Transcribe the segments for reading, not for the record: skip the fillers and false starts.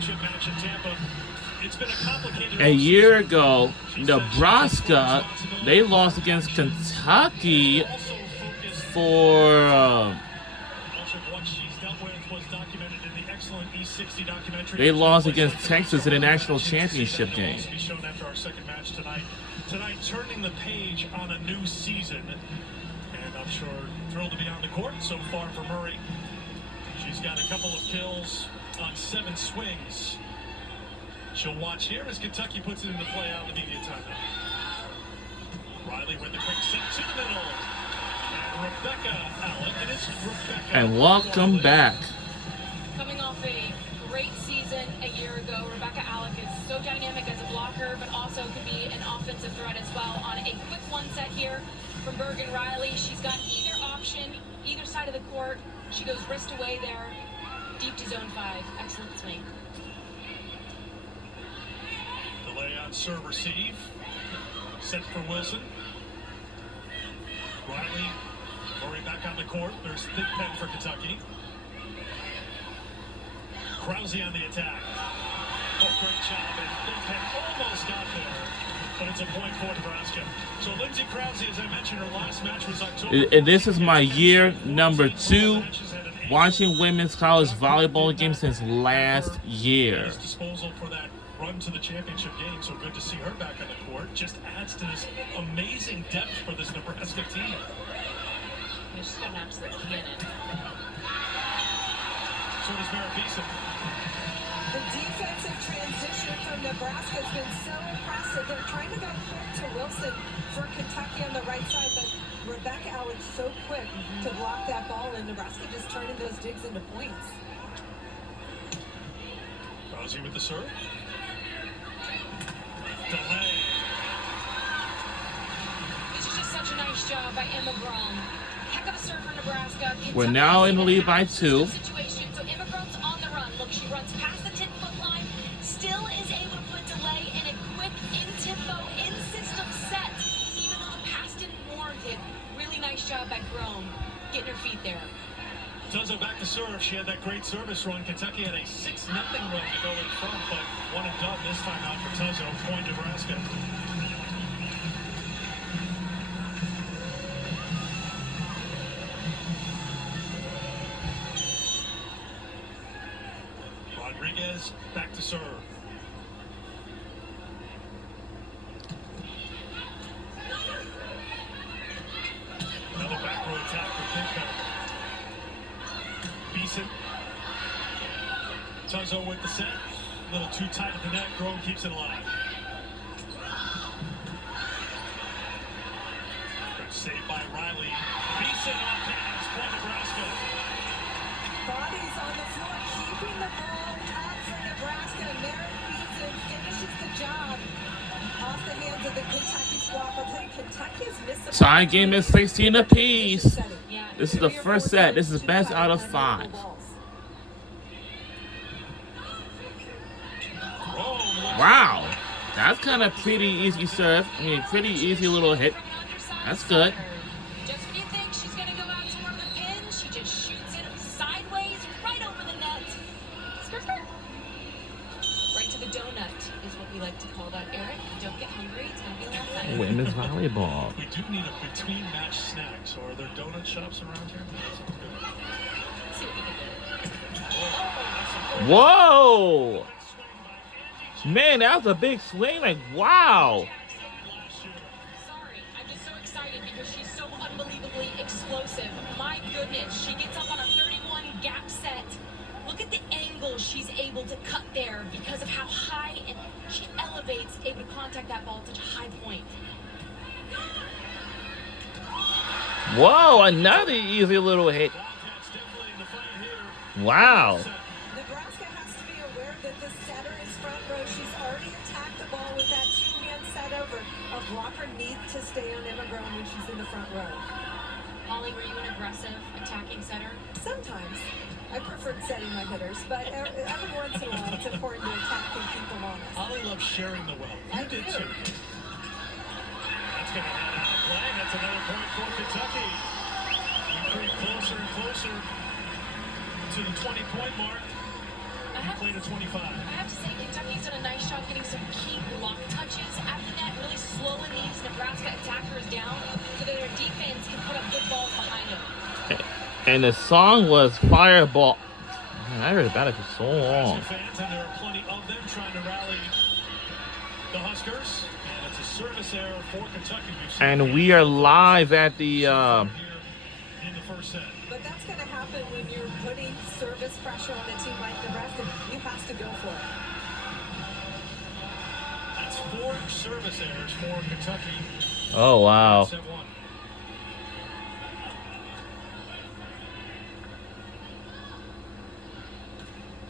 championship match in Tampa. It's been a complicated A year ago, Nebraska, they lost against Kentucky for. They lost against Texas in a national championship game. Tonight, turning the page on a new season, and I'm sure thrilled to be on the court so far for Murray. She's got a couple of kills on 7 swings. She'll watch here as Kentucky puts it into play out of the media timeout. Riley with the quick set to the middle. And Rebecca Allen. It is Rebecca. And welcome back. Coming off a great season a year ago, Rebecca Allen is so dynamic as a blocker, but also can be an offensive threat as well. On a quick one set here from Bergen Riley, she's got either option, either side of the court. She goes wrist away there, deep to zone 5. Excellent swing. Delay on serve receive. Set for Wilson. Riley, Murray back on the court. There's thick pen for Kentucky. Krause on the attack. Oh, great job. And thick pen almost got there. But it's a point for Nebraska. So Lindsey Krause, as I mentioned, her last match was October. And this is my year number 2 watching women's college volleyball games since last year. Disposal for that run to the championship game, so good to see her back on the court. Just adds to this amazing depth for this Nebraska team. She's got an absolute cannon. So does Mara Beeson. The defensive transition from Nebraska has been so impressive. They're trying to go quick to Wilson for Kentucky on the right side, but Rebecca Allen's so quick to block that ball, and Nebraska just turning those digs into points. Krause with the serve. Delay. This is just such a nice job by Emma Grom. Heck of a serve for Nebraska. We're now in the lead by 2. Situation. So Emma Grom's on the run. Look, she runs past the 10-foot line, still is able to put delay in a quick, in-tempo, in-system set, even though the pass didn't warrant it. Really nice job by Grom, getting her feet there. Tuzzo back to serve. She had that great service run. Kentucky had a 6-0 run to go in front, but one and done this time out for Tuzzo. Point Nebraska. Rodriguez back to serve. Another back row attack for Pinkman. Beeson. Tuzzo with the set. A little too tight at the net. Grove keeps it alive. Great save by Riley. Beeson off hands. Point Nebraska. Bodies on the floor, keeping the ball up for Nebraska. Mary Beeson finishes the job off the hands of the Kentucky squad. I'll tell you, Kentucky has missed some. Tie game is 16 apiece. This is the first set. This is best out of 5. Wow. That's kind of pretty easy serve. I mean, pretty easy little hit. That's good. Just when you think she's going to go out toward the pin, she just shoots it sideways right over the net. Skirt, skirt. Right to the donut is what we like to call that, Eric. Don't get hungry. It's going to be a long night. Women's volleyball. We do need a between-match snack. So are there donut shops around here? See what we can do. Whoa! Man, that was a big swing. Like, wow. Sorry, I'm just so excited because she's so unbelievably explosive. My goodness, she gets up on a 31 gap set. Look at the angle she's able to cut there because of how high and she elevates, able to contact that ball at such a high point. Whoa, another easy little hit. Wow. Nebraska has to be aware that the setter is front row. She's already attacked the ball with that 2-hand set over. A blocker needs to stay on Emma Graham when she's in the front row. Molly, were you an aggressive attacking setter? Sometimes. I preferred setting my hitters, but every once in a while it's important to attack and keep them honest. Holly loves sharing the wealth. You did too. That's going to head out of play. That's another point for Kentucky. We creep closer and closer to the 20-point mark. We played a 25. And the song was Fireball. Man, I heard about it for so long. Fans, and there are plenty of them trying to rally the Huskers. And it's a service error for Kentucky. And we are live at the here in the first set. But that's going to happen when you're putting service pressure on a team like Nebraska. You have to go for it. That's 4 service errors for Kentucky. Oh wow. Set 1.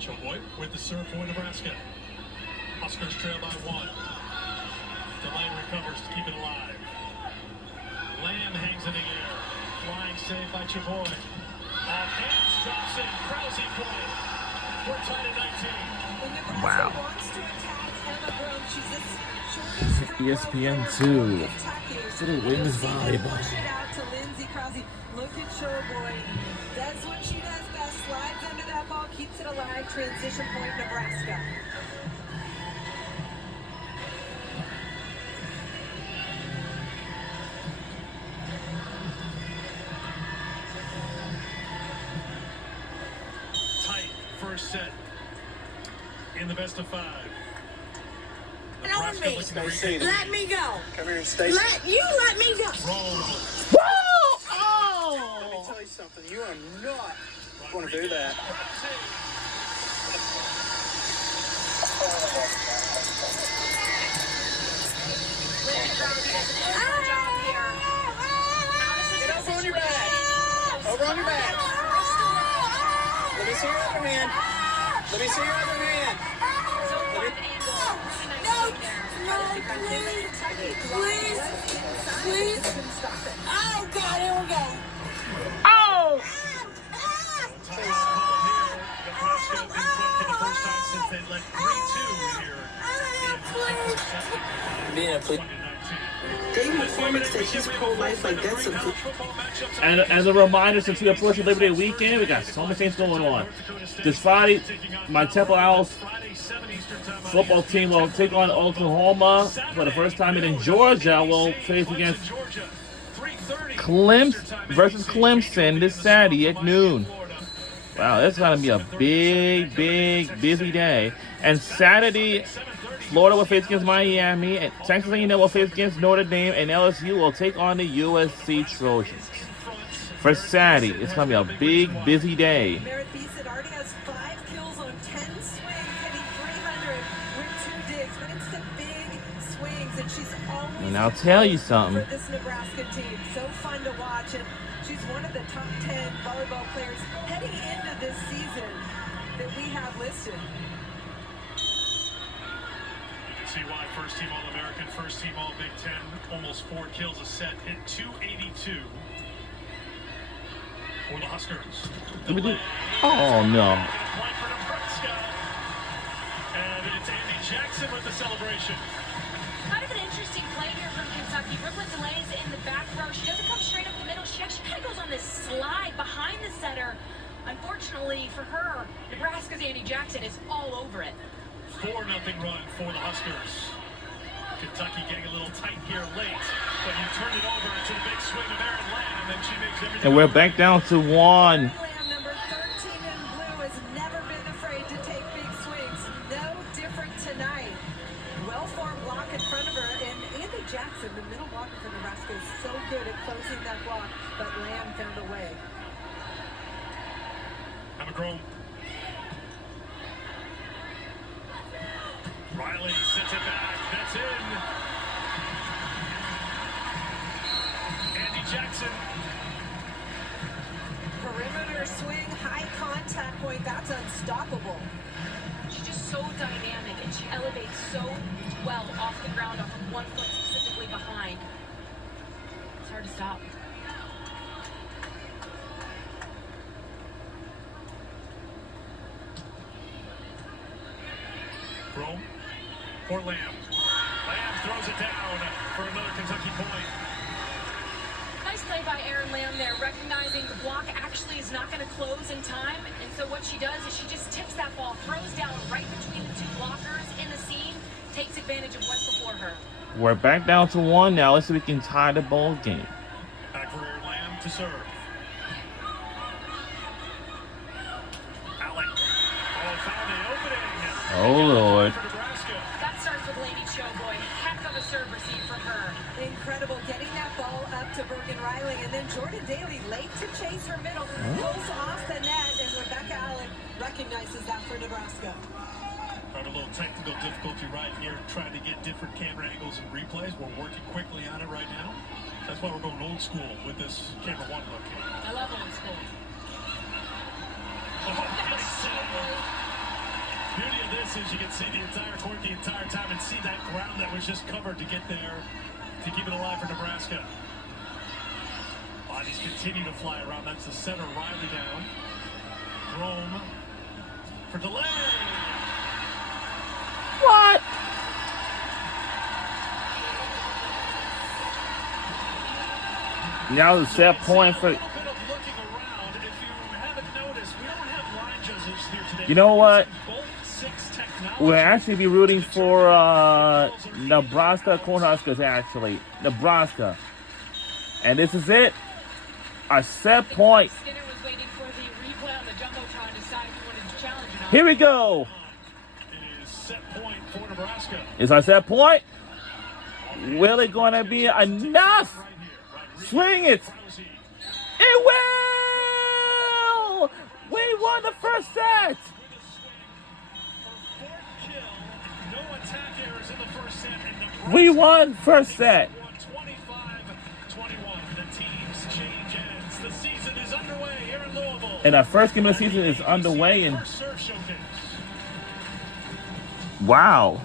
Choboy with the serve for Nebraska. Huskers trail by 1. Delane recovers to keep it alive. Lamb hangs in the air. Flying save by Choboy. Off hands, drops in. Krause point. We're tied at 19. When Nebraska Wow. wants to attack Emma Brown, she's the shortest free ESPN throw 2. player in Kentucky. For the women's You'll see them volleyball. push it out to Lindsey Krause. Look at Choboy. Does what she does best. Slides under that ball, keeps it alive. Transition point, Nebraska. Tight first set in the best of 5. Get on Nebraska me. looking to Stacey. regain Let me go. Come here, Stacey. Let me go. roll. Let me tell you something. You are not going to do that. Get up on your back. Over on your back. Let me see your other hand. Let me see your other hand. Please. Oh, God, here we go. Oh! Close call here. Nebraska in front for the first time since they led 3-2 here in the first set. Yeah, please. 2019. Dave McCormick said he's pro-life, like that's a good. And as a reminder, since we approach Labor Day weekend, we got so many things going on. This Friday, my Temple Owls football team will take on Oklahoma for the first time, and in Georgia will face against Clemson versus Clemson this Saturday at noon. Wow, that's gonna be a big, busy day. And Saturday, Florida will face against Miami, and Texas A&M will face against Notre Dame, and LSU will take on the USC Trojans. For Saturday, it's gonna be a big, busy day. Merritt Beeson already has 5 kills on 10 swings, hitting 300 with 2 digs. But it's the big swings, and she's always. And I'll tell you something. For this Nebraska team, so fun to watch, and she's one of the top 10 volleyball players heading into this season that we have listed. See why first team All-American, first team All-Big Ten, almost 4 kills a set, hit 282 for the Huskers. Let me do- Oh no. Point for Nebraska. And it's Andy Jackson with the celebration. Kind of an interesting play here from Kentucky. Brooklyn delays in the back row. She doesn't come straight up the middle. She actually kind of goes on this slide behind the setter. Unfortunately for her, Nebraska's Andy Jackson is all over it. 4-0 run for the Huskers. Kentucky getting a little tight here late, but you turn it over to the big swing of Erin Lamb, and she makes everything. And we're back down to 1. Lamb, number 13 in blue, has never been afraid to take big swings. No different tonight. Well-formed block in front of her, and Andy Jackson, the middle blocker for Nebraska, is so good at closing that block, but Lamb found a way. Emma Grome. Riley sets it back. That's in. Andy Jackson. Perimeter swing, high contact point, that's unstoppable. She's just so dynamic, and she elevates so well off the ground, off of one foot specifically behind. It's hard to stop. Grome for Lamb. Lamb throws it down for another Kentucky point. Nice play by Erin Lamb there, recognizing the block actually is not going to close in time. And so what she does is she just tips that ball, throws down right between the 2 blockers in the seam, takes advantage of what's before her. We're back down to 1 now. Let's see if we can tie the ball game. Back for Erin Lamb to serve. Oh, Lord. For Nebraska. That starts with Lainey Showboy. Heck of a serve receive from her. Incredible getting that ball up to Bergen Riley, and then Jordan Daly late to chase her middle, pulls off the net, and Rebecca Allen recognizes that for Nebraska. Having a little technical difficulty right here, trying to get different camera angles and replays. We're working quickly on it right now. That's why we're going old school with this camera one look here. I love old school. Oh, nice save. Beauty of this is you can see the entire court the entire time and see that ground that was just covered to get there to keep it alive for Nebraska. Bodies continue to fly around. That's the center. Riley down. Rome for delay. What? Now the set point for. You know what? We'll actually be rooting for Nebraska Cornhuskers, actually. Nebraska. And this is it. A set point. Skinner was waiting for the replay on the Jumbotron to decide if he wanted to challenge or not. Here we go. It is set point for Nebraska. Is our set point? Will it going to be enough? Swing it. It will. We won the first set. We won first set. 25-21. The teams change ends. The season is underway here in Louisville. And our first game of the season is underway. And First serve showcase. wow.